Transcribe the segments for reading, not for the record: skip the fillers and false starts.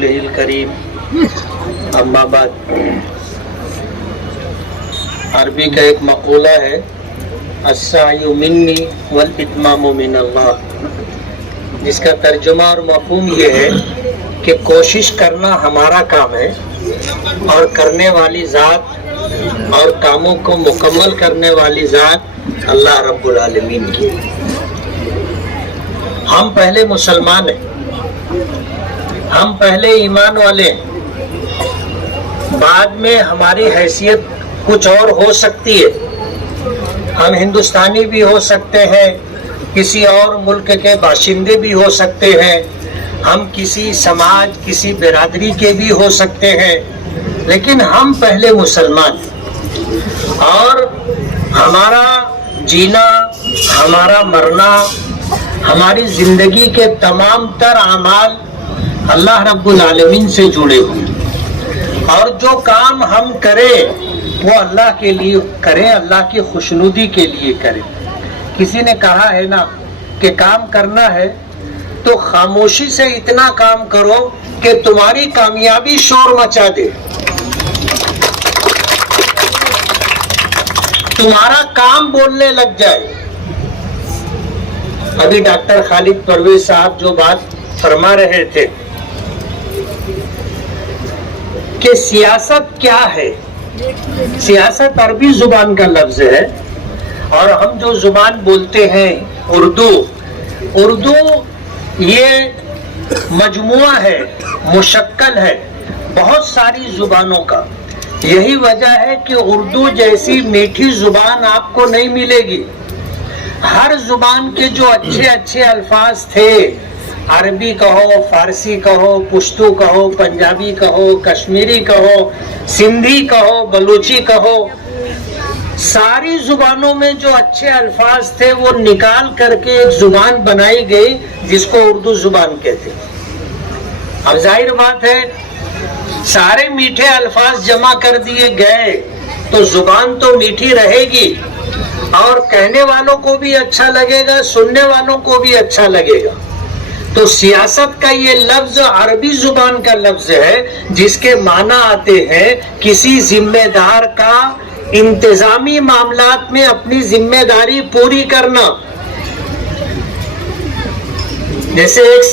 رسوله الكريم اما بعد. عربی کا ایک مقولہ ہے السعی منی والاتمام من اللہ، جس کا ترجمہ اور مفہوم یہ ہے کہ کوشش کرنا ہمارا کام ہے اور کرنے والی ذات اور کاموں کو مکمل کرنے والی ذات اللہ رب العالمین کی. ہم پہلے مسلمان ہیں، ہم پہلے ایمان والے ہیں، بعد میں ہماری حیثیت کچھ اور ہو سکتی ہے. ہم ہندوستانی بھی ہو سکتے ہیں، کسی اور ملک کے باشندے بھی ہو سکتے ہیں، ہم کسی سماج کسی برادری کے بھی ہو سکتے ہیں، لیکن ہم پہلے مسلمان ہیں. اور ہمارا جینا، ہمارا مرنا، ہماری زندگی کے تمام تر اعمال اللہ رب العالمین سے جڑے ہوئے، اور جو کام ہم کریں وہ اللہ کے لیے کریں، اللہ کی خوشنودی کے لیے کریں. کسی نے کہا ہے نا کہ کام کرنا ہے تو خاموشی سے اتنا کام کرو کہ تمہاری کامیابی شور مچا دے، تمہارا کام بولنے لگ جائے. ابھی ڈاکٹر خالد پرویز صاحب جو بات فرما رہے تھے کہ سیاست کیا ہے. سیاست عربی زبان کا لفظ ہے، اور ہم جو زبان بولتے ہیں اردو یہ مجموعہ ہے، مشکل ہے بہت ساری زبانوں کا. یہی وجہ ہے کہ اردو جیسی میٹھی زبان آپ کو نہیں ملے گی. ہر زبان کے جو اچھے اچھے الفاظ تھے، عربی کہو، فارسی کہو، پشتو کہو، پنجابی کہو، کشمیری کہو، سندھی کہو، بلوچی کہو، ساری زبانوں میں جو اچھے الفاظ تھے وہ نکال کر کے ایک زبان بنائی گئی جس کو اردو زبان کہتے ہیں. اب ظاہر بات ہے سارے میٹھے الفاظ جمع کر دیے گئے تو زبان تو میٹھی رہے گی، اور کہنے والوں کو بھی اچھا لگے گا، سننے والوں کو بھی اچھا لگے گا. تو سیاست کا یہ لفظ عربی زبان کا لفظ ہے جس کے معنی آتے ہیں کسی ذمہ دار کا انتظامی معاملات میں اپنی ذمہ داری پوری کرنا. جیسے ایک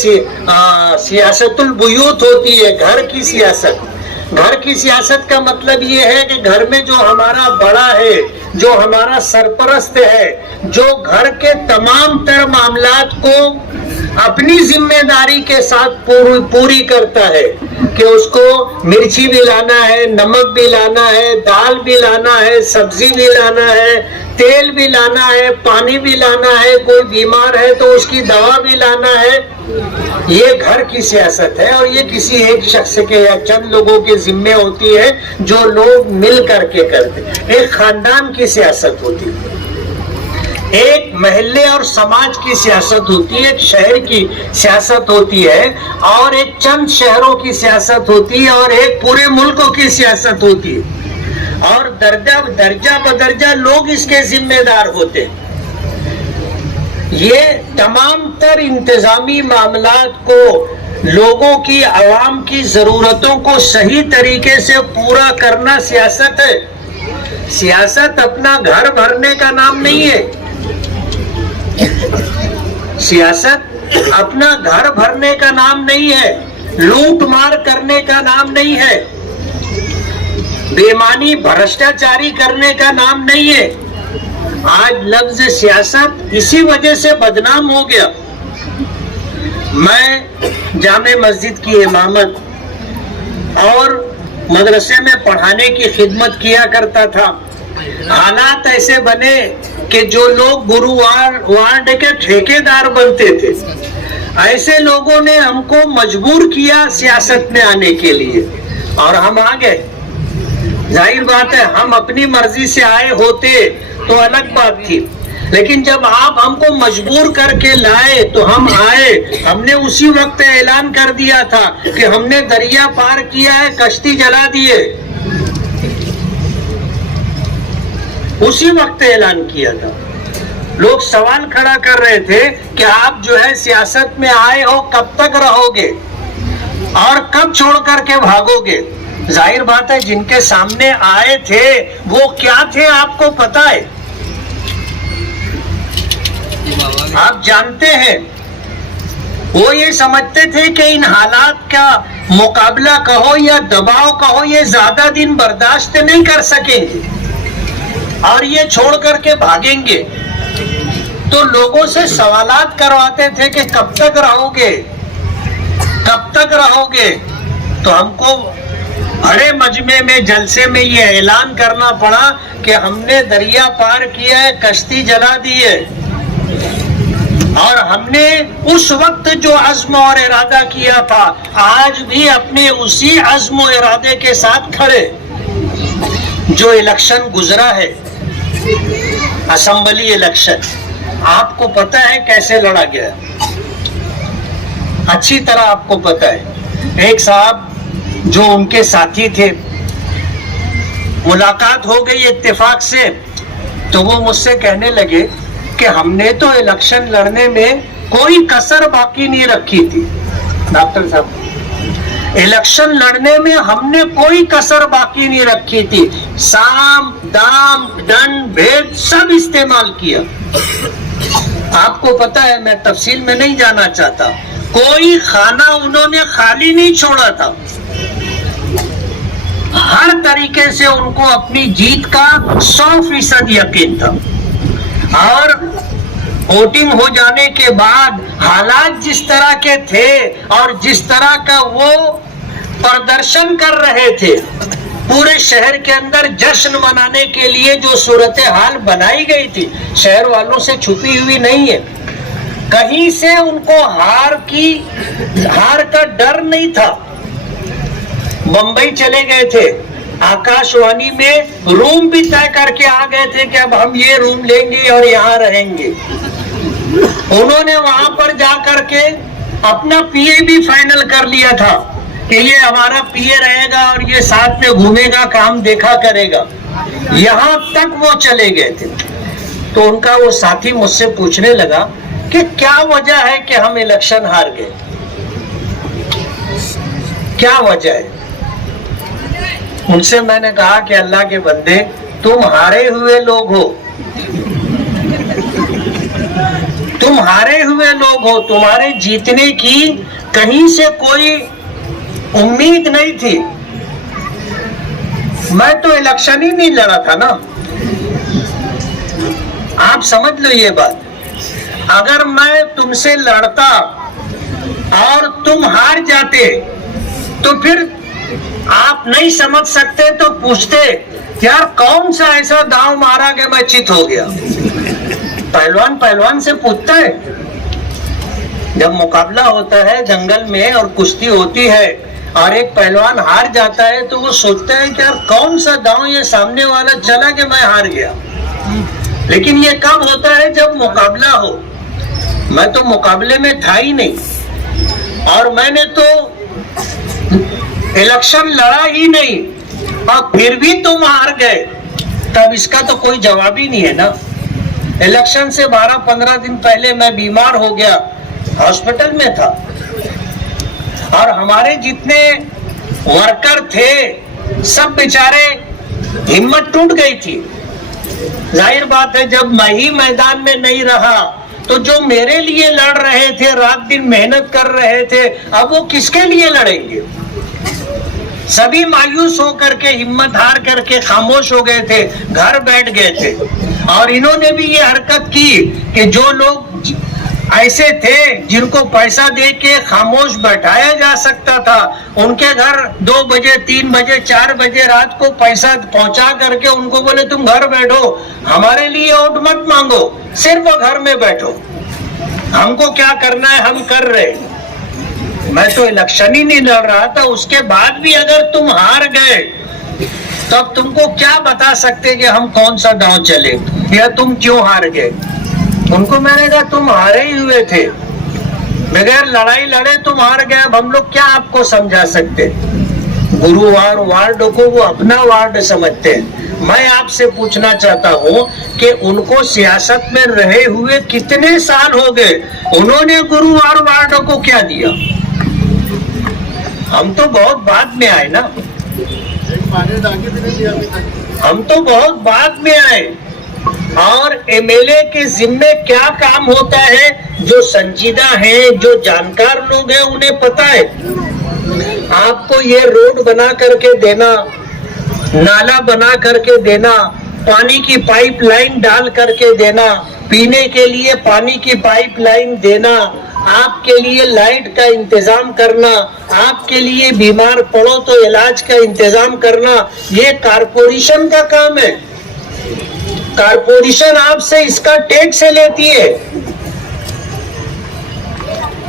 سیاست البیوت ہوتی ہے، گھر کی سیاست. گھر کی سیاست کا مطلب یہ ہے کہ گھر میں جو ہمارا بڑا ہے، جو ہمارا سرپرست ہے، جو گھر کے تمام تر معاملات کو اپنی ذمہ داری کے ساتھ پوری کرتا ہے کہ اس کو مرچی بھی لانا ہے، نمک بھی لانا ہے، دال بھی لانا ہے، سبزی بھی لانا ہے، تیل بھی لانا ہے، پانی بھی لانا ہے، کوئی بیمار ہے تو اس کی دوا بھی لانا ہے. یہ گھر کی سیاست ہے، اور یہ کسی ایک شخص کے یا چند لوگوں کے ذمے ہوتی ہے جو لوگ مل کر کے کرتے. ایک خاندان کی سیاست ہوتی ہے، ایک محلے اور سماج کی سیاست ہوتی ہے، ایک شہر کی سیاست ہوتی ہے، اور ایک چند شہروں کی سیاست ہوتی ہے، اور ایک پورے ملکوں کی سیاست ہوتی ہے، اور درجہ بدرجہ لوگ اس کے ذمہ دار ہوتے ہیں. یہ تمام تر انتظامی معاملات کو، لوگوں کی، عوام کی ضرورتوں کو صحیح طریقے سے پورا کرنا سیاست ہے. سیاست اپنا گھر بھرنے کا نام نہیں ہے. سیاست اپنا گھر بھرنے کا نام نہیں ہے، لوٹ مار کرنے کا نام نہیں ہے، بےمانی بھرشٹاچاری کرنے کا نام نہیں ہے. آج لفظ سیاست اسی وجہ سے بدنام ہو گیا. میں جامع مسجد کی امامت اور مدرسے میں پڑھانے کی خدمت کیا کرتا تھا. حالات ایسے بنے کہ جو لوگ گرو وارڈ کے ٹھیکیدار بنتے تھے، ایسے لوگوں نے ہم کو مجبور کیا سیاست میں آنے کے لیے، اور ہم آ گئے. ظاہر بات ہے ہم اپنی مرضی سے آئے ہوتے تو الگ بات تھی، لیکن جب آپ ہم کو مجبور کر کے لائے تو ہم آئے. ہم نے اسی وقت اعلان کر دیا تھا کہ ہم نے دریا پار کیا ہے، کشتی جلا دیے. اسی وقت اعلان کیا تھا. لوگ سوال کھڑا کر رہے تھے کہ آپ جو ہے سیاست میں آئے ہو کب تک رہو گے. اور کب چھوڑ کر کے بھاگو گے؟ ظاہر بات ہے جن کے سامنے آئے تھے وہ کیا تھے آپ کو پتا ہے، آپ جانتے ہیں۔ وہ یہ سمجھتے تھے کہ ان حالات کا مقابلہ کہو یا دباؤ کہو، یہ زیادہ دن برداشت نہیں کر سکیں گے اور یہ چھوڑ کر کے بھاگیں گے۔ تو لوگوں سے سوالات کرواتے تھے کہ کب تک رہو گے، کب تک رہو گے؟ تو ہم کو بڑے مجمع میں جلسے میں یہ اعلان کرنا پڑا کہ ہم نے دریا پار کیا ہے، کشتی جلا دی ہے، اور ہم نے اس وقت جو عزم اور ارادہ کیا تھا آج بھی اپنے اسی عزم و ارادے کے ساتھ کھڑے۔ جو الیکشن گزرا ہے، اسمبلی الیکشن، آپ کو پتا ہے کیسے لڑا گیا؟ اچھی طرح آپ کو پتا ہے۔ ایک صاحب جو ان کے ساتھی تھے، ملاقات ہو گئی اتفاق سے، تو وہ مجھ سے کہنے لگے کہ ہم نے تو الیکشن لڑنے میں کوئی کسر باقی نہیں رکھی تھی۔ ڈاکٹر صاحب، الیکشن لڑنے میں ہم نے کوئی کسر باقی نہیں رکھی تھی، سام دام ڈنڈ بھید سب استعمال کیا۔ آپ کو پتا ہے، میں تفصیل میں نہیں جانا چاہتا، کوئی خانہ انہوں نے خالی نہیں چھوڑا تھا۔ ہر طریقے سے ان کو اپنی جیت کا 100% یقین تھا، اور ووٹنگ ہو جانے کے بعد حالات جس طرح کے تھے اور جس طرح کا وہ پردرشن کر رہے تھے، پورے شہر کے اندر جشن منانے کے لیے جو صورتحال بنائی گئی تھی شہر والوں سے چھپی ہوئی نہیں ہے۔ کہیں سے ان کو ہار کا ڈر نہیں تھا۔ بمبئی چلے گئے تھے، آکاش وانی میں روم بھی طے کر کے آ گئے تھے کہ اب ہم یہ روم لیں گے اور یہاں رہیں گے۔ انہوں نے وہاں پر جا کر کے اپنا پی اے بھی فائنل کر لیا تھا کہ یہ ہمارا پی اے رہے گا اور یہ ساتھ میں گھومے گا، کام دیکھا کرے گا۔ یہاں تک وہ چلے گئے تھے۔ تو ان کا وہ ساتھی مجھ سے پوچھنے لگا کہ کیا وجہ ہے کہ ہم الیکشن ہار گئے، کیا وجہ ہے؟ ان سے میں نے کہا کہ اللہ کے بندے، تم ہارے ہوئے لوگ ہو، تم ہارے ہوئے لوگ ہو، تمہارے جیتنے کی کہیں سے کوئی امید نہیں تھی۔ میں تو الیکشن ہی نہیں لڑا تھا نا۔ آپ سمجھ لو یہ بات، اگر میں تم سے لڑتا اور تم ہار جاتے تو پھر آپ نہیں سمجھ سکتے تو پوچھتے یار کون سا ایسا داؤ مارا کہ میں چت ہو گیا۔ پہلوان پہلوان سے پوچھتا ہے، جب مقابلہ ہوتا ہے جنگل میں اور کشتی ہوتی ہے اور ایک پہلوان ہار جاتا ہے تو وہ سوچتا ہے کہ یار کون سا داؤ یہ سامنے والا چلا کہ میں ہار گیا۔ لیکن یہ کب ہوتا ہے؟ جب مقابلہ ہو۔ میں تو مقابلے میں تھا ہی نہیں، اور میں نے تو الیکشن لڑا ہی نہیں، اور پھر بھی تم ہار گئے، تب اس کا تو کوئی جواب ہی نہیں ہے نا۔ الیکشن سے 12-15 دن پہلے میں بیمار ہو گیا، ہاسپٹل میں تھا، اور ہمارے جتنے ورکر تھے سب بیچارے ہمت ٹوٹ گئی تھی۔ ظاہر بات ہے جب میں ہی میدان میں نہیں رہا تو جو میرے لیے لڑ رہے تھے، رات دن محنت کر رہے تھے، اب وہ کس کے لیے لڑیں گے؟ سبھی مایوس ہو کر کے، ہمت ہار کر کے خاموش ہو گئے تھے، گھر بیٹھ گئے تھے۔ اور انہوں نے بھی یہ حرکت کی کہ جو لوگ ایسے تھے جن کو پیسہ دے کے خاموش بیٹھایا جا سکتا تھا، ان کے گھر 2 بجے 3 بجے 4 بجے رات کو پیسہ پہنچا کر کے ان کو بولے تم گھر بیٹھو، ہمارے لیے ووٹ مت مانگو، صرف گھر میں بیٹھو، ہم کو کیا کرنا ہے ہم کر رہے۔ میں تو الیکشن ہی نہیں لڑ رہا تھا، اس کے بعد بھی اگر تم ہار گئے تب تم کو کیا بتا سکتے کہ ہم کون سا داؤ چلے یا تم کیوں ہار گئے؟ ان کو میں نے کہا تم ہارے ہی ہوئے تھے، بغیر لڑائی لڑے تم ہار گئے، اب ہم لوگ کیا آپ کو سمجھا سکتے؟ گرووار وارڈ کو وہ اپنا وارڈ سمجھتے ہیں۔ میں آپ سے پوچھنا چاہتا ہوں کہ ان کو سیاست میں رہے ہوئے کتنے سال ہو گئے، انہوں نے گرووار وارڈ کو کیا دیا؟ ہم تو بہت بعد میں آئے نا، ہم تو بہت بعد میں آئے. اور ایم ایل اے کے ذمے کیا کام ہوتا ہے، جو سنجیدہ ہیں، جو جانکار لوگ ہیں انہیں پتا ہے. آپ کو یہ روڈ بنا کر کے دینا، نالا بنا کر کے دینا، پانی کی پائپ لائن ڈال کر کے دینا، پینے کے لیے پانی کی پائپ لائن دینا، آپ کے لیے لائٹ کا انتظام کرنا، آپ کے لیے بیمار پڑو تو علاج کا انتظام کرنا، یہ کارپوریشن کا کام ہے. کارپوریشن آپ سے اس کا ٹیکس لیتی ہے،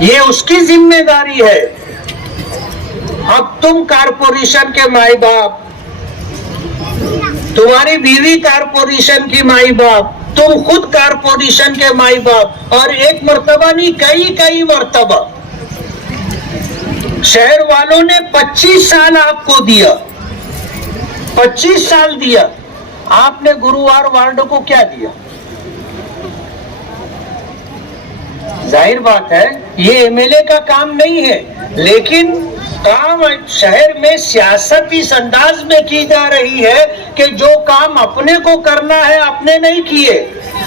یہ اس کی ذمہ داری ہے. اب تم کارپوریشن کے مائی باپ، تمہاری بیوی کارپوریشن کی مائی باپ، تم خود کارپوریشن کے مائی باپ، اور ایک مرتبہ نہیں کئی مرتبہ شہر والوں نے 25 سال آپ کو دیا، 25 سال دیا. آپ نے گرووار وارڈ کو کیا دیا؟ ظاہر بات ہے یہ ایم ایل اے کا کام نہیں ہے، لیکن کام شہر میں سیاست اس انداز میں کی جا رہی ہے کہ جو کام اپنے کو کرنا ہے اپنے نہیں کیے،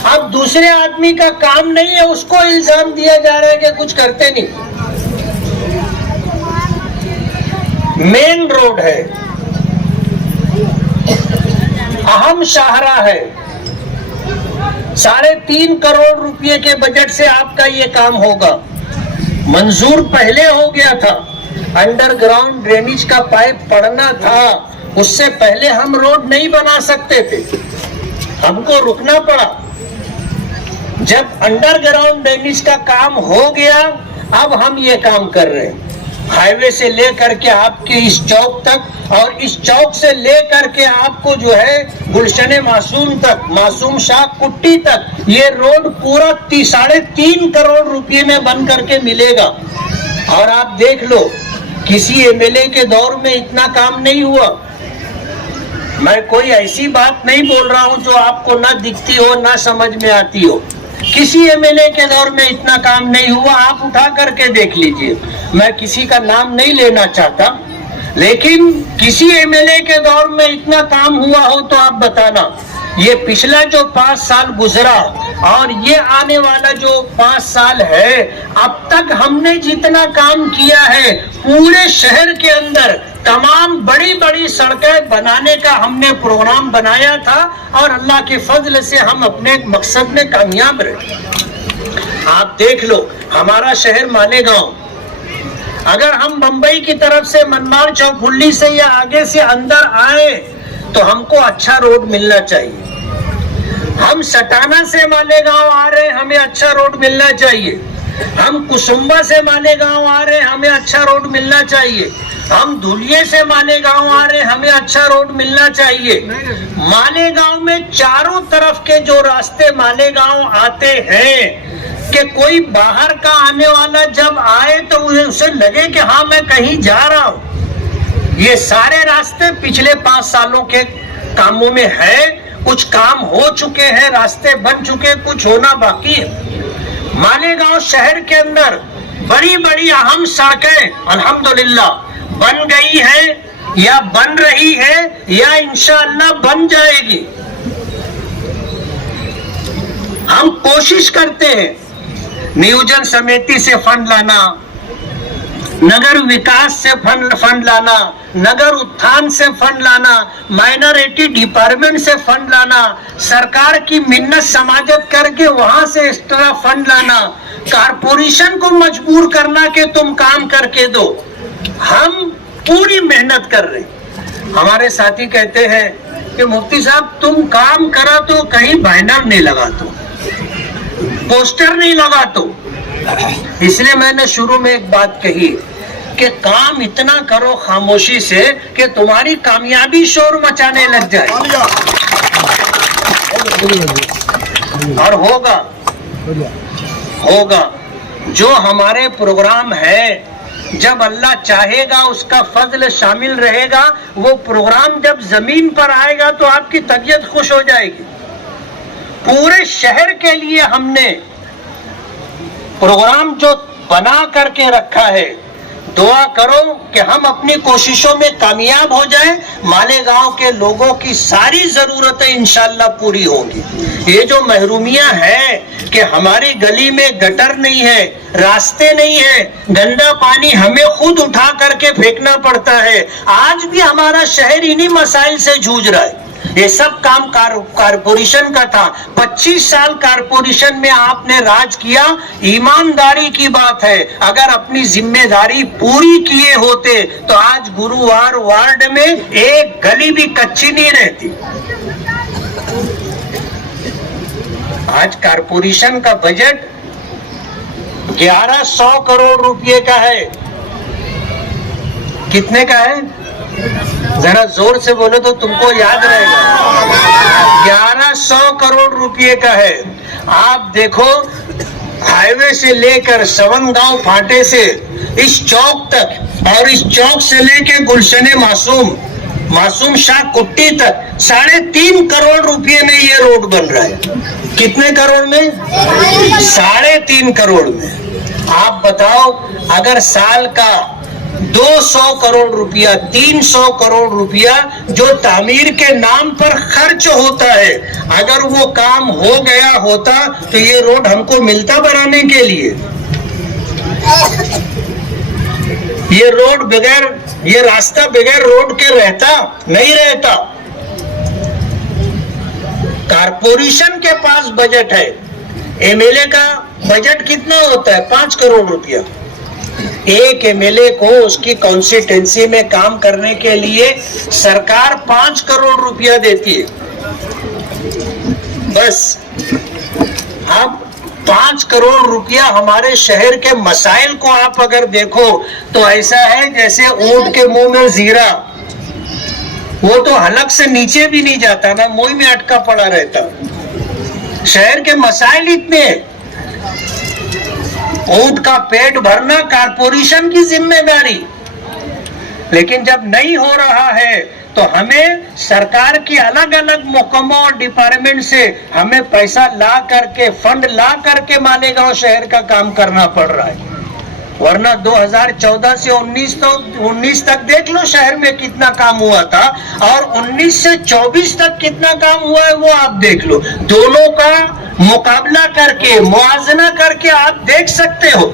اب دوسرے آدمی کا کام نہیں ہے اس کو الزام دیا جا رہا ہے کہ کچھ کرتے نہیں. مین روڈ ہے، اہم شاہراہ ہے، 3.5 کروڑ روپے کے بجٹ سے آپ کا یہ کام ہوگا. منظور پہلے ہو گیا تھا، انڈر گراؤنڈ ڈرینیج کا پائپ پڑنا تھا، اس سے پہلے ہم روڈ نہیں بنا سکتے تھے، ہم کو رکنا پڑا. جب انڈر گراؤنڈ ڈرینیج کا کام ہو گیا اب ہم یہ کام کر رہے ہیں. ہائی وے سے لے کر کے آپ کے اس چوک تک، اور اس چوک سے لے کر کے آپ کو جو ہے گلشن معصوم تک، معصوم شاہ کٹی تک، یہ روڈ پورا 3.5 کروڑ روپے میں بن کر کے ملے گا. اور آپ دیکھ لو کسی ایم ایل اے کے دور میں اتنا کام نہیں ہوا. میں کوئی ایسی بات نہیں بول رہا ہوں جو آپ کو نہ دکھتی ہو نہ سمجھ میں آتی ہو. کسی ایم ایل اے کے دور میں اتنا کام نہیں ہوا، آپ اٹھا کر کے دیکھ لیجئے. میں کسی کا نام نہیں لینا چاہتا، لیکن کسی ایم ایل اے کے دور میں اتنا کام ہوا ہو تو آپ بتانا. یہ پچھلا جو 5 سال گزرا اور یہ آنے والا جو 5 سال ہے، اب تک ہم نے جتنا کام کیا ہے پورے شہر کے اندر تمام بڑی بڑی سڑکیں بنانے کا ہم نے پروگرام بنایا تھا، اور اللہ کے فضل سے ہم اپنے مقصد میں کامیاب رہے. آپ دیکھ لو ہمارا شہر مالیگاؤں، اگر ہم بمبئی کی طرف سے منمار چوک ہلی سے یا آگے سے اندر آئے تو ہم کو اچھا روڈ ملنا چاہیے. ہم سٹانا سے مالیگاؤں آ رہے ہمیں اچھا روڈ ملنا چاہیے. ہم کسمبا سے مالیگاؤں آ رہے ہمیں اچھا روڈ ملنا چاہیے. ہم دھلیے سے مالیگاؤں آ رہے ہمیں اچھا روڈ ملنا چاہیے. مالیگاؤں میں چاروں طرف کے جو راستے مالیگاؤں آتے ہیں کہ کوئی باہر کا آنے والا جب آئے تو اسے لگے کہ ہاں میں کہیں جا رہا ہوں. یہ سارے راستے پچھلے 5 سالوں کے کاموں میں ہے. کچھ کام ہو چکے ہیں، راستے بن چکے، کچھ ہونا باقی ہے. مالیگاؤں شہر کے اندر بڑی بڑی اہم سڑکیں الحمدللہ بن گئی ہے یا بن رہی ہے یا انشاءاللہ بن جائے گی. ہم کوشش کرتے ہیں نیوجن سمیتی سے فنڈ لانا، نگر وکاس سے فنڈ لانا، نگر اتھان سے فنڈ لانا، مائنرٹی ڈپارٹمنٹ سے فنڈ لانا، سرکار کی منت سماجت کر کے وہاں سے ایکسٹرا فنڈ لانا، کارپوریشن کو مجبور کرنا کہ تم کام کر کے دو. ہم پوری محنت کر رہے ہیں. ہمارے ساتھی کہتے ہیں کہ مفتی صاحب تم کام کرا تو کہیں بینر نہیں لگا تو، پوسٹر نہیں لگا تو. اس لیے میں نے شروع میں ایک بات کہی کہ کام اتنا کرو خاموشی سے کہ تمہاری کامیابی شور مچانے لگ جائے. اور ہوگا جو ہمارے پروگرام ہے، جب اللہ چاہے گا اس کا فضل شامل رہے گا، وہ پروگرام جب زمین پر آئے گا تو آپ کی طبیعت خوش ہو جائے گی. پورے شہر کے لیے ہم نے پروگرام جو بنا کر کے رکھا ہے دعا کرو کہ ہم اپنی کوششوں میں کامیاب ہو جائیں, مالیگاؤں کے لوگوں کی ساری ضرورتیں انشاءاللہ پوری ہوں گی. یہ جو محرومیاں ہیں کہ ہماری گلی میں گٹر نہیں ہے, راستے نہیں ہے, گندا پانی ہمیں خود اٹھا کر کے پھینکنا پڑتا ہے, آج بھی ہمارا شہر انہی مسائل سے جوجھ رہا ہے. یہ سب کام کارپوریشن کا تھا. 25 سال کارپوریشن میں آپ نے راج کیا, ایمانداری کی بات ہے, اگر اپنی ذمہ داری پوری کیے ہوتے تو آج گرووار وارڈ میں ایک گلی بھی کچی نہیں رہتی. آج کارپوریشن کا بجٹ 1100 کروڑ روپے کا ہے. کتنے کا ہے؟ ذرا زور سے بولو تو تم کو یاد رہے گا. 1100 کروڑ روپے کا ہے. آپ دیکھو, ہائی وے سے لے کر سون گاؤں پھاٹے سے اس چوک تک, اور اس چوک سے لے کے گلشن معصوم شاہ کٹی تک 3.5 کروڑ روپے میں یہ روڈ بن رہا ہے. کتنے کروڑ میں؟ 3.5 کروڑ میں. آپ بتاؤ, اگر سال کا 200 کروڑ روپیہ, 300 کروڑ روپیہ جو تعمیر کے نام پر خرچ ہوتا ہے, اگر وہ کام ہو گیا ہوتا تو یہ روڈ ہم کو ملتا بنانے کے لیے؟ یہ راستہ بغیر روڈ کے رہتا نہیں رہتا. کارپوریشن کے پاس بجٹ ہے, ایم ایل اے کا بجٹ کتنا ہوتا ہے؟ 5 کروڑ روپیہ. ایک ایم ایل اے کو اس کی کانسٹیٹوینسی میں کام کرنے کے لیے سرکار 5 کروڑ روپیہ دیتی ہے بس. اب 5 کروڑ روپیہ ہمارے شہر کے مسائل کو آپ اگر دیکھو تو ایسا ہے جیسے اونٹ کے منہ میں زیرہ, وہ تو حلق سے نیچے بھی نہیں جاتا نا, منہ میں اٹکا پڑا رہتا. شہر کے مسائل اتنے, اونٹ کا پیٹ بھرنا کارپوریشن کی ذمہ داری. لیکن جب نہیں ہو رہا ہے تو ہمیں سرکار کی الگ الگ محکموں اور ڈپارٹمنٹ سے ہمیں پیسہ لا کر کے, فنڈ لا کر کے مالیگاؤں شہر کا کام کرنا پڑ رہا ہے. ورنہ 2014 سے 19 تک دیکھ لو شہر میں کتنا کام ہوا تھا, اور 19 سے 24 تک کتنا کام ہوا ہے وہ آپ دیکھ لو. دونوں کا مقابلہ کر کے, موازنہ کر کے آپ دیکھ سکتے ہو.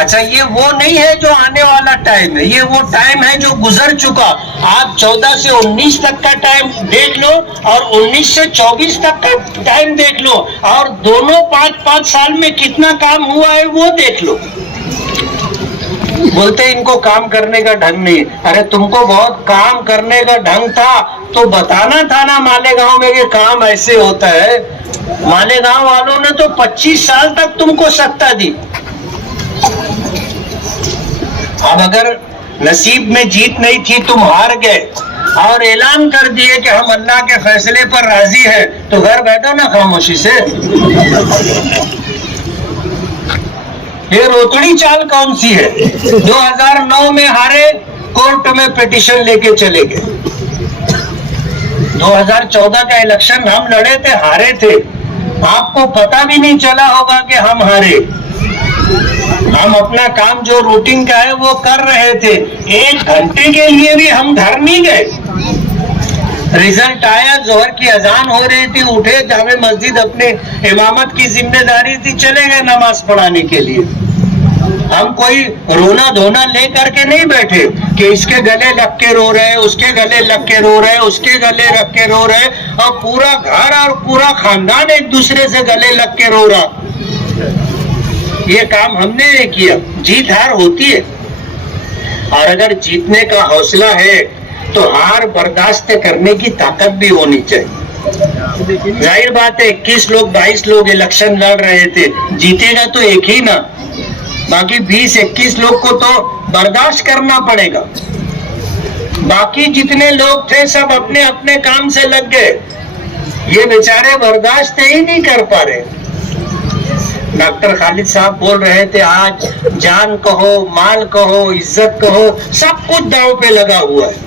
اچھا, یہ وہ نہیں ہے جو آنے والا ٹائم ہے, یہ وہ ٹائم ہے جو گزر چکا. آپ 14 سے 19 تک کا ٹائم دیکھ لو اور 19 سے 24 تک کا ٹائم دیکھ لو, اور دونوں 5-5 سال میں کتنا کام ہوا ہے وہ دیکھ لو. بولتے ان کو کام کرنے کا ڈھنگ نہیں. ارے تم کو بہت کام کرنے کا ڈھنگ تھا تو بتانا تھا نا مالیگاؤں میں کہ کام ایسے ہوتا ہے. مالیگاؤں والوں نے تو 25 سال تک تم کو ستا دی. اب اگر نصیب میں جیت نہیں تھی, تم ہار گئے اور اعلان کر دیے کہ ہم اللہ کے فیصلے پر راضی ہیں, تو گھر بیٹھو نا خاموشی سے. یہ روتڑی چال کون سی ہے؟ 2009 میں ہارے, کورٹ میں پیٹیشن لے کے چلے گئے. 2014 کا الیکشن ہم لڑے تھے, ہارے تھے, آپ کو پتا بھی نہیں چلا ہوگا کہ ہم ہارے. ہم اپنا کام جو روٹین کا ہے وہ کر رہے تھے. 1 گھنٹے کے لیے بھی ہم گھر نہیں گئے. رزلٹ آیا, ظہر کی اذان ہو رہی تھی, اٹھے, جامع مسجد اپنے امامت کی ذمہ داری تھی, چلے گئے نماز پڑھانے کے لیے. ہم کوئی رونا دھونا لے کر کے نہیں بیٹھے کہ اس کے گلے لگ کے رو رہے, اس کے گلے لگ کے رو رہے, اس کے گلے لگ کے رو رہے, اور پورا گھر اور پورا خاندان ایک دوسرے سے گلے لگ کے رو رہا. یہ کام ہم نے کیا. جیت ہار ہوتی ہے, اور اگر جیتنے کا حوصلہ ہے تو ہار برداشت کرنے کی طاقت بھی ہونی چاہیے. ظاہر بات ہے 21 لوگ 22 لوگ الیکشن لڑ رہے تھے, جیتے گا تو ایک ہی نا, باقی 20-21 لوگ کو تو برداشت کرنا پڑے گا. باقی جتنے لوگ تھے سب اپنے اپنے کام سے لگ گئے. یہ بیچارے برداشت ہی نہیں کر پا رہے. ڈاکٹر خالد صاحب بول رہے تھے آج جان کہو, مال کہو, عزت کہو, سب کچھ داؤ پہ لگا ہوا ہے.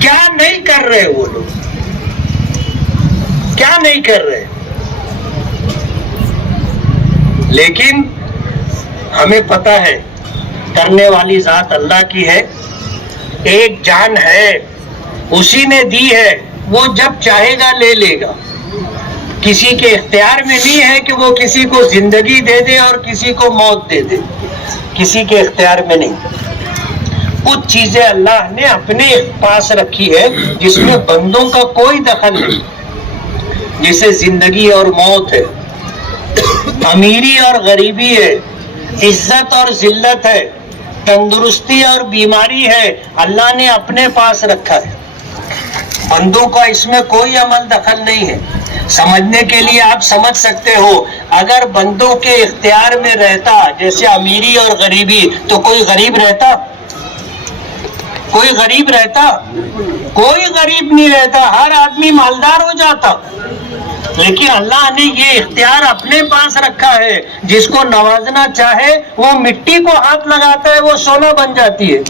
کیا نہیں کر رہے وہ لوگ, کیا نہیں کر رہے. لیکن ہمیں پتا ہے کرنے والی ذات اللہ کی ہے. ایک جان ہے, اسی نے دی ہے, وہ جب چاہے گا لے لے گا. کسی کے اختیار میں نہیں ہے کہ وہ کسی کو زندگی دے دے اور کسی کو موت دے دے, کسی کے اختیار میں نہیں. کچھ چیزیں اللہ نے اپنے پاس رکھی ہے جس میں بندوں کا کوئی دخل نہیں, جیسے زندگی اور موت ہے, امیری اور غریبی ہے, عزت اور ذلت ہے, تندرستی اور بیماری ہے, اللہ نے اپنے پاس رکھا ہے. بندوں کا اس میں کوئی عمل دخل نہیں ہے. سمجھنے کے لیے آپ سمجھ سکتے ہو, اگر بندوں کے اختیار میں رہتا جیسے امیری اور غریبی, تو کوئی غریب رہتا؟ کوئی غریب رہتا؟ کوئی غریب نہیں رہتا, ہر آدمی مالدار ہو جاتا. لیکن اللہ نے یہ اختیار اپنے پاس رکھا ہے, جس کو نوازنا چاہے وہ مٹی کو ہاتھ لگاتا ہے, وہ سونا بن جاتی ہے.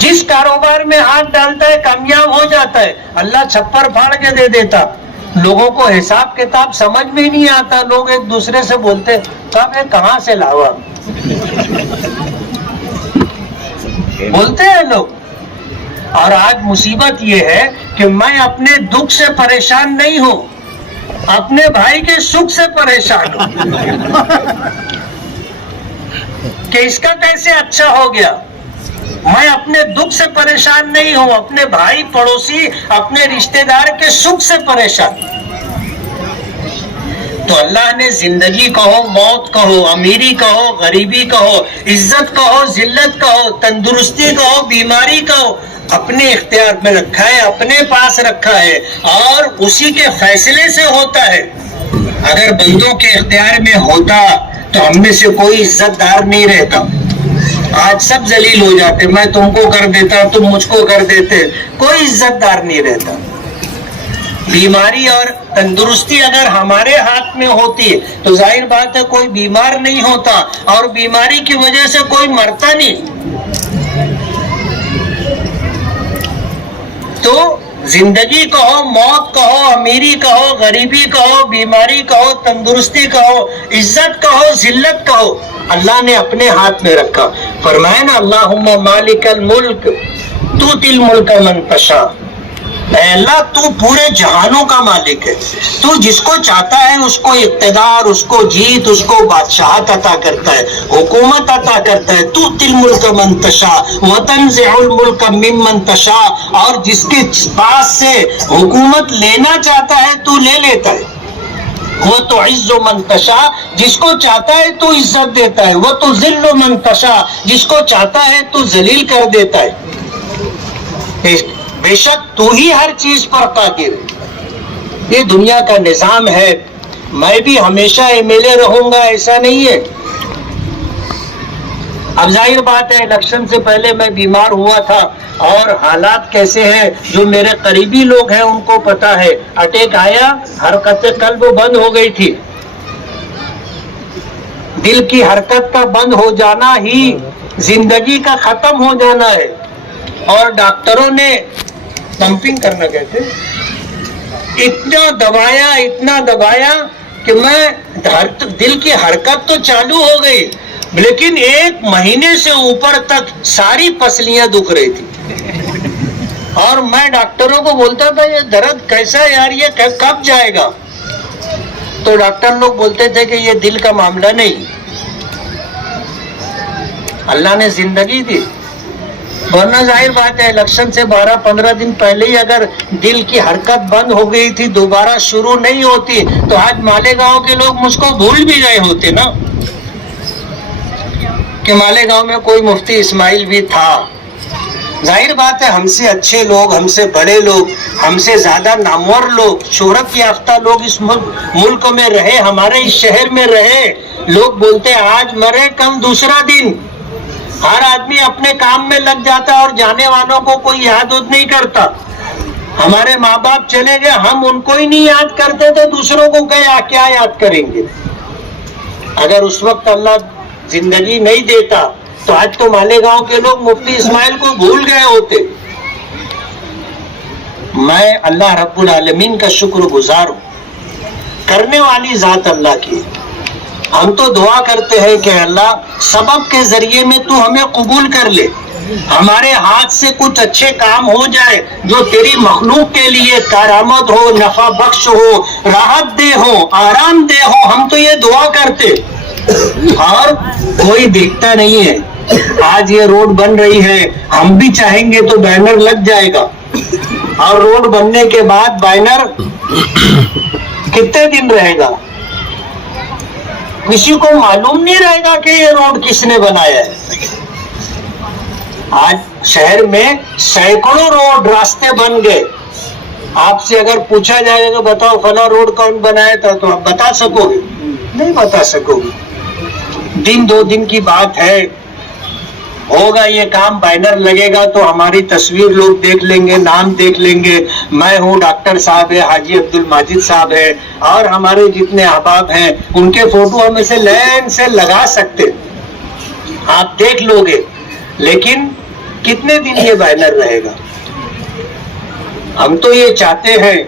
جس کاروبار میں ہاتھ ڈالتا ہے کامیاب ہو جاتا ہے. اللہ چھپر پھاڑ کے دے دیتا. لوگوں کو حساب کتاب سمجھ میں نہیں آتا, لوگ ایک دوسرے سے بولتے صاحب یہ کہاں سے لاوا, بولتے ہیں لوگ. اور آج مصیبت یہ ہے کہ میں اپنے دکھ سے پریشان نہیں ہوں, اپنے بھائی کے سکھ سے پریشان ہوں کہ اس کا کیسے اچھا ہو گیا. میں اپنے دکھ سے پریشان نہیں ہوں, اپنے بھائی پڑوسی اپنے رشتہ دار کے سکھ سے پریشان. تو اللہ نے زندگی کہو, موت کہو, امیری کہو, غریبی کہو, عزت کہو, ذلت کہو, تندرستی کہو, بیماری کہو, اپنے اختیار میں رکھا ہے, اپنے پاس رکھا ہے, اور اسی کے فیصلے سے ہوتا ہے. اگر بندوں کے اختیار میں ہوتا تو ہم میں سے کوئی عزت دار نہیں رہتا. آج سب ذلیل ہو جاتے, میں تم کو کر دیتا, تم مجھ کو کر دیتے, کوئی عزت دار نہیں رہتا. بیماری اور تندرستی اگر ہمارے ہاتھ میں ہوتی تو ظاہر بات ہے کوئی بیمار نہیں ہوتا, اور بیماری کی وجہ سے کوئی مرتا نہیں. تو زندگی کہو, موت کہو, امیری کہو, غریبی کہو, بیماری کہو, تندرستی کہو, عزت کہو, ذلت کہو, اللہ نے اپنے ہاتھ میں رکھا. فرمایا نا اللہم مالک الملک تؤتی الملک من تشاء, اے اللہ تو پورے جہانوں کا مالک ہے, تو جس کو چاہتا ہے اس کو اقتدار, اس کو جیت, اس کو بادشاہت عطا کرتا ہے, حکومت عطا کرتا ہے. تؤتی الملک من تشاء وتنزع الملک ممن تشاء, اور جس کے پاس سے حکومت لینا چاہتا ہے تو لے لیتا ہے. وہ تو عز من تشاء, جس کو چاہتا ہے تو عزت دیتا ہے. وہ تو ذل من تشاء, جس کو چاہتا ہے تو ذلیل کر دیتا ہے. بے شک تو ہی ہر چیز پر قادر ہے. یہ دنیا کا نظام ہے. میں بھی ہمیشہ MLA رہوں گا ایسا نہیں ہے. اب ظاہر بات ہے الیکشن سے پہلے میں بیمار ہوا تھا, اور حالات کیسے ہیں جو میرے قریبی لوگ ہیں ان کو پتا ہے. اٹیک آیا, حرکت قلب بند ہو گئی تھی. دل کی حرکت کا بند ہو جانا ہی زندگی کا ختم ہو جانا ہے. اور ڈاکٹروں نے پمپنگ کرنا کہتے اتنا دبایا کہ میں دل کی حرکت تو چالو ہو گئی, لیکن 1 مہینے سے اوپر تک ساری پسلیاں دکھ رہی تھی. اور میں ڈاکٹروں کو بولتا تھا یہ درد کیسا یار, یہ کب جائے گا؟ تو ڈاکٹر لوگ بولتے تھے کہ یہ دل کا معاملہ نہیں, اللہ نے زندگی دی. ورنہ ظاہر بات ہے الیکشن سے 12-15 دن پہلے ہی اگر دل کی حرکت بند ہو گئی تھی, دوبارہ شروع نہیں ہوتی, تو آج مالیگاؤں کے لوگ مجھ کو بھول بھی گئے ہوتے نا کہ مالیگاؤں میں کوئی مفتی اسماعیل بھی تھا. ظاہر بات ہے ہم سے اچھے لوگ, ہم سے بڑے لوگ, ہم سے زیادہ نامور لوگ, شہرت یافتہ لوگ اس ملک میں رہے, ہمارے اس شہر میں رہے. لوگ بولتے آج مرے کل دوسرا دن. ہر آدمی اپنے کام میں لگ جاتا اور جانے والوں کو کوئی یاد نہیں کرتا. ہمارے ماں باپ چلے گئے, ہم ان کو ہی نہیں یاد کرتے تو دوسروں کو کیا یاد کریں گے. اگر اس وقت اللہ زندگی نہیں دیتا تو آج تو مالیگاؤں کے لوگ مفتی اسماعیل کو بھول گئے ہوتے. میں اللہ رب العالمین کا شکر گزار ہوں. کرنے والی ذات اللہ کی, ہم تو دعا کرتے ہیں کہ اللہ سبب کے ذریعے میں تو ہمیں قبول کر لے، ہمارے ہاتھ سے کچھ اچھے کام ہو جائے جو تیری مخلوق کے لیے کارآمد ہو، نفع بخش ہو، راحت دہ ہو، آرام دہ ہو. ہم تو یہ دعا کرتے اور کوئی دیکھتا نہیں ہے. آج یہ روڈ بن رہی ہے، ہم بھی چاہیں گے تو بینر لگ جائے گا، اور روڈ بننے کے بعد بینر کتنے دن رہے گا کسی کو معلوم نہیں رہے گا کہ یہ روڈ کس نے بنایا ہے. آج شہر میں سینکڑوں روڈ راستے بن گئے. آپ سے اگر پوچھا جائے گا بتاؤ فلاں روڈ کون بنایا تھا، تو آپ بتا سکو گے؟ نہیں بتا سکو گے. دن دو دن کی بات ہے، ہوگا یہ کام، بینر لگے گا تو ہماری تصویر لوگ دیکھ لیں گے، نام دیکھ لیں گے، میں ہوں، ڈاکٹر صاحب ہے، حاجی عبد الماجد صاحب ہے، اور ہمارے جتنے احباب ہیں ان کے فوٹو ہم اسے لین سے لگا سکتے، آپ دیکھ لو گے. لیکن کتنے دن یہ بینر رہے گا؟ ہم تو یہ چاہتے ہیں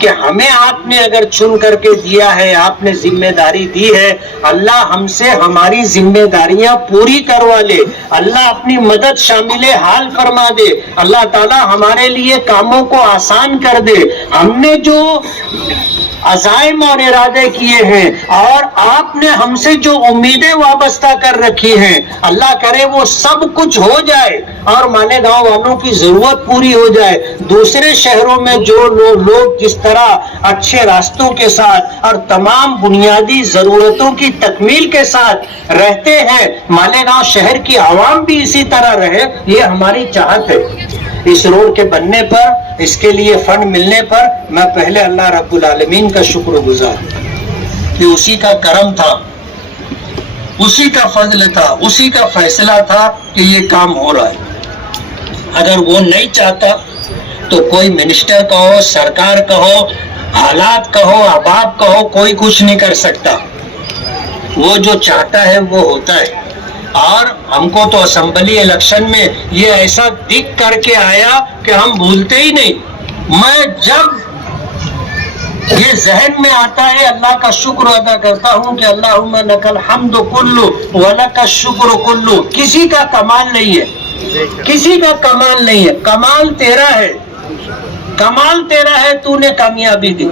کہ ہمیں آپ نے اگر چن کر کے دیا ہے، آپ نے ذمہ داری دی ہے، اللہ ہم سے ہماری ذمہ داریاں پوری کروا لے، اللہ اپنی مدد شامل حال فرما دے، اللہ تعالی ہمارے لیے کاموں کو آسان کر دے. ہم نے جو عزائم اور ارادے کیے ہیں اور آپ نے ہم سے جو امیدیں وابستہ کر رکھی ہیں، اللہ کرے وہ سب کچھ ہو جائے اور مالیگاؤں والوں کی ضرورت پوری ہو جائے. دوسرے شہروں میں جو لوگ جس طرح اچھے راستوں کے ساتھ اور تمام بنیادی ضرورتوں کی تکمیل کے ساتھ رہتے ہیں، مالیگاؤں شہر کی عوام بھی اسی طرح رہے، یہ ہماری چاہت ہے. اس روڈ کے بننے پر، اس کے لیے فنڈ ملنے پر میں پہلے اللہ رب العالمین کا شکر گزار کہ اسی کا کرم تھا، اسی کا فضل تھا، اسی کا فیصلہ تھا کہ یہ کام ہو رہا ہے. اگر وہ نہیں چاہتا تو کوئی منسٹر کہو، سرکار کہو، حالات کہو، احباب کہو، کوئی کچھ نہیں کر سکتا. وہ جو چاہتا ہے وہ ہوتا ہے. اور ہم کو تو اسمبلی الیکشن میں یہ ایسا دکھ کر کے آیا کہ ہم بھولتے ہی نہیں. میں جب یہ ذہن میں آتا ہے اللہ کا شکر ادا کرتا ہوں کہ اللہم لک الحمد کلو ولک الشکر کلو. کسی کا کمال نہیں ہے، کسی کا کمال نہیں ہے، کمال تیرا ہے، کمال تیرا ہے، تو نے کامیابی دی،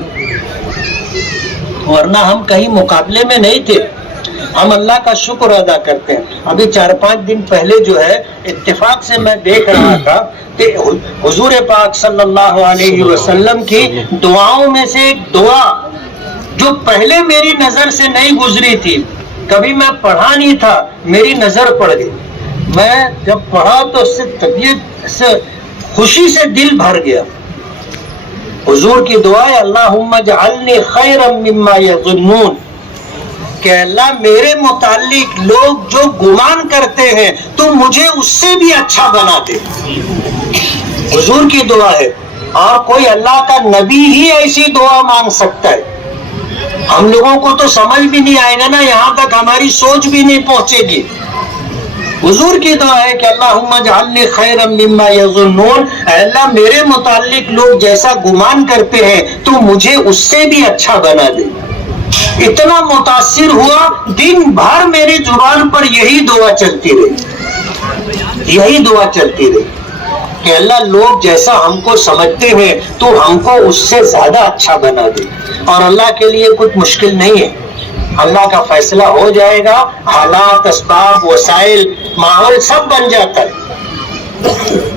ورنہ ہم کہیں مقابلے میں نہیں تھے. ہم اللہ کا شکر ادا کرتے ہیں. ابھی 4-5 دن پہلے جو ہے اتفاق سے میں دیکھ رہا تھا کہ حضور پاک صلی اللہ علیہ وسلم کی دعاؤں میں سے ایک دعا جو پہلے میری نظر سے نہیں گزری تھی، کبھی میں پڑھا نہیں تھا، میری نظر پڑ گئی. میں جب پڑھا تو اس سے طبیعت سے خوشی سے دل بھر گیا. حضور کی دعا ہے اللہم اجعلنی خیرا مما یظنون، کہ اللہ میرے متعلق لوگ جو گمان کرتے ہیں تو مجھے اس سے بھی اچھا بنا دے. حضور کی دعا ہے، اور کوئی اللہ کا نبی ہی ایسی دعا مانگ سکتا ہے. ہم لوگوں کو تو سمجھ بھی نہیں آئے گا نا، یہاں تک ہماری سوچ بھی نہیں پہنچے گی. حضور کی دعا ہے کہ اللہم اجعلنی خیرا مما یظنون، اے اللہ میرے متعلق لوگ جیسا گمان کرتے ہیں تو مجھے اس سے بھی اچھا بنا دے. اتنا متاثر ہوا، دن بھر میری زبان پر یہی دعا چلتی رہی، یہی دعا چلتی رہی کہ اللہ لوگ جیسا ہم کو سمجھتے ہیں تو ہم کو اس سے زیادہ اچھا بنا دے. اور اللہ کے لیے کچھ مشکل نہیں ہے، اللہ کا فیصلہ ہو جائے گا، حالات، اسباب، وسائل، ماحول سب بن جاتا ہے.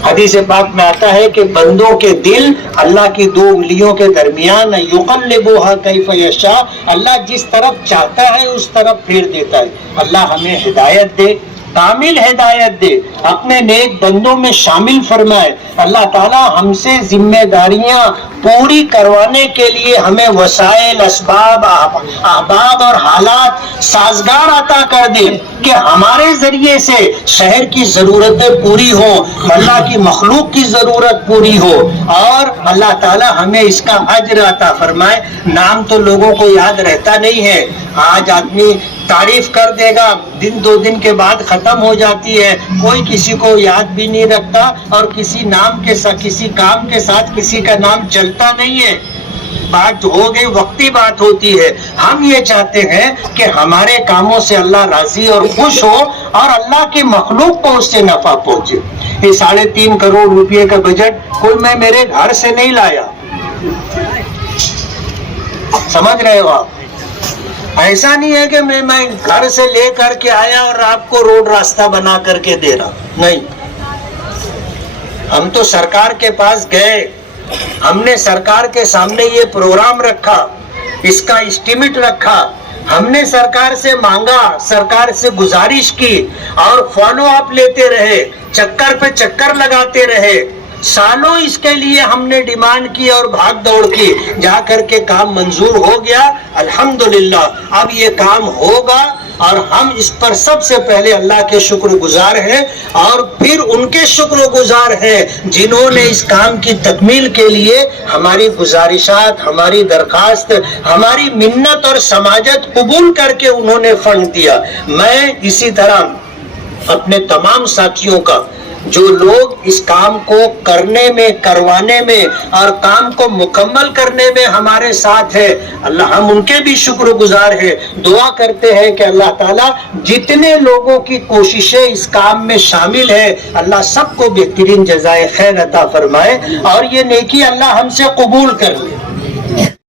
حدیث پاک میں آتا ہے کہ بندوں کے دل اللہ کی 2 انگلیوں کے درمیان، یقلبھا کیف یشاء، اللہ جس طرف چاہتا ہے اس طرف پھیر دیتا ہے. اللہ ہمیں ہدایت دے، کامل ہدایت دے، اپنے نیک بندوں میں شامل فرمائے. اللہ تعالی ہم سے ذمہ داریاں پوری کروانے کے لیے ہمیں وسائل، اسباب، احباب اور حالات سازگار عطا کر دے کہ ہمارے ذریعے سے شہر کی ضرورتیں پوری ہوں، اللہ کی مخلوق کی ضرورت پوری ہو، اور اللہ تعالی ہمیں اس کا اجر عطا فرمائے. نام تو لوگوں کو یاد رہتا نہیں ہے، آج آدمی تعریف کر دے گا، 1-2 دن کے بعد ختم ہو جاتی ہے، کوئی کسی کو یاد بھی نہیں رکھتا، اور کسی نام کے ساتھ، کسی کام کے ساتھ کسی کا نام چلتا نہیں ہے. بات ہو گئی، وقتی بات ہوتی ہے. ہم یہ چاہتے ہیں کہ ہمارے کاموں سے اللہ راضی اور خوش ہو اور اللہ کی مخلوق کو اس سے نفع پہنچے. یہ 3.5 کروڑ روپے کا بجٹ کوئی میں میرے گھر سے نہیں لایا، سمجھ رہے ہو آپ؟ ایسا نہیں ہے کہ میں گھر سے لے کر کے آیا اور آپ کو روڈ راستہ بنا کر کے دے رہا. نہیں، ہم تو سرکار کے پاس گئے، ہم نے سرکار کے سامنے یہ پروگرام رکھا، اس کا اسٹیمیٹ رکھا، ہم نے سرکار سے مانگا، سرکار سے گزارش کی اور فالو اپ لیتے رہے، چکر پہ چکر لگاتے رہے. سالوں اس کے لیے ہم نے ڈیمانڈ کی اور بھاگ دوڑ کی، جا کر کے کام منظور ہو گیا. الحمدللہ اب یہ کام ہوگا اور ہم اس پر سب سے پہلے اللہ کے شکر گزار ہیں اور پھر ان کے شکر گزار ہیں جنہوں نے اس کام کی تکمیل کے لیے ہماری گزارشات، ہماری درخواست، ہماری منت اور سماجت قبول کر کے انہوں نے فنڈ دیا. میں اسی طرح اپنے تمام ساتھیوں کا جو لوگ اس کام کو کرنے میں، کروانے میں اور کام کو مکمل کرنے میں ہمارے ساتھ ہے، اللہ ہم ان کے بھی شکر گزار ہیں. دعا کرتے ہیں کہ اللہ تعالیٰ جتنے لوگوں کی کوششیں اس کام میں شامل ہے، اللہ سب کو بہترین جزائے خیر عطا فرمائے اور یہ نیکی اللہ ہم سے قبول کر لے.